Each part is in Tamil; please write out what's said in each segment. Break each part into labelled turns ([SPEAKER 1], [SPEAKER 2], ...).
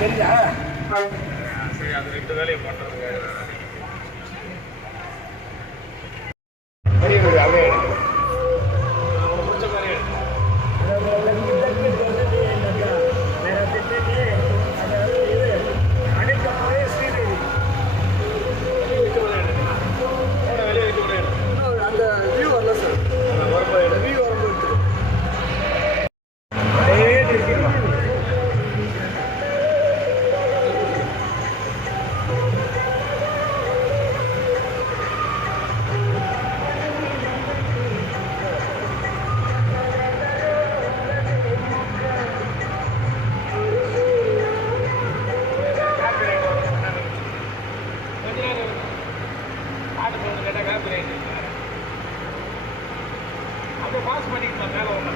[SPEAKER 1] தெரியா
[SPEAKER 2] சரி அது ரெண்டு வேலையை பண்ணுறதுக்கு
[SPEAKER 1] பெரிய
[SPEAKER 2] அப்படியே பாஸ் பண்ணிக்கலாம் மேலே ஒன்று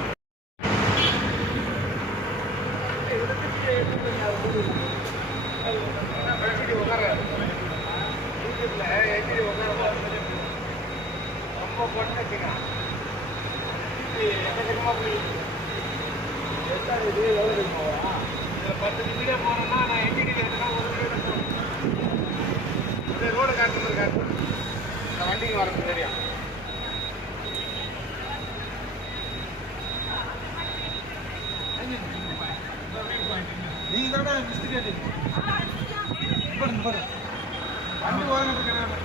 [SPEAKER 2] ரொம்ப பொண்ணு வச்சுக்கலாம் எக்கச்சக்கமாக போயிடுச்சு
[SPEAKER 1] இது எவ்வளோ இருக்குமா
[SPEAKER 2] பத்து நிமிடம் போனோம்னா நான் என்ஜிடியில் எதுனா ஒரு நிமிடம் போகணும் ரோடு காட்டுறது காட்டுறேன் வண்டிக்கு வரது தெரியும்.
[SPEAKER 1] நீங்க தான் மிஸ்டேக் பாருங்க வண்டி ஓரங்கட்டு கிடையாது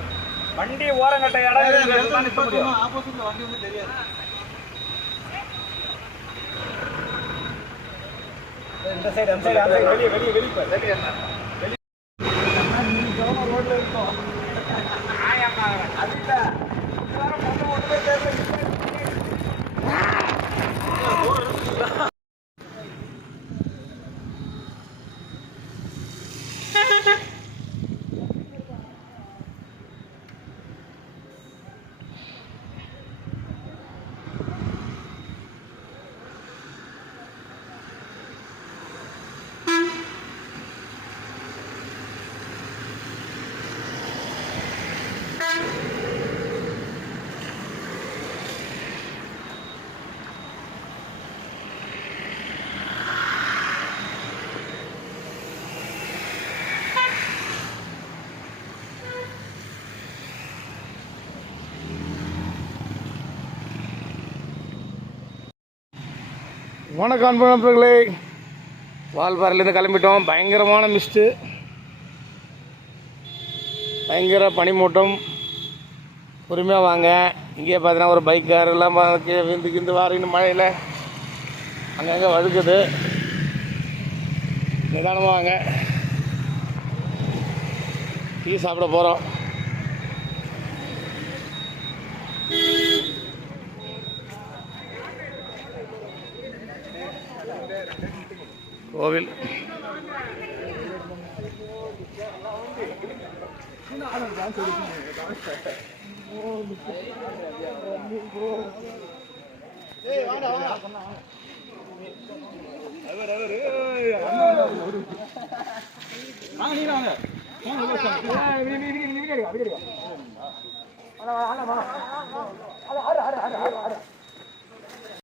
[SPEAKER 2] வண்டி. ஓரங்கட்ட இடம்
[SPEAKER 1] ஆப்போசிட்ல வண்டி வந்து தெரியாது.
[SPEAKER 2] இந்த சைடு அந்த சைடு வெளியே வெளியே. வெளியே வெளியே. வணக்கம் அன்பு நண்பர்களே. வால்பாறையிலேருந்து கிளம்பிட்டோம். பயங்கரமான மிஸ்ட்டு பயங்கர பனிமூட்டம். பொறுமையாக வாங்க. இங்கே பார்த்தீங்கன்னா ஒரு பைக் கார் எல்லாம் விந்து கிந்து வாரின்னு மழையில் அங்கங்கே வழுக்குது. நிதானமாக வாங்க. டீ சாப்பிட போகிறோம் கோவில்.
[SPEAKER 1] வாங்க நீங்க வாங்க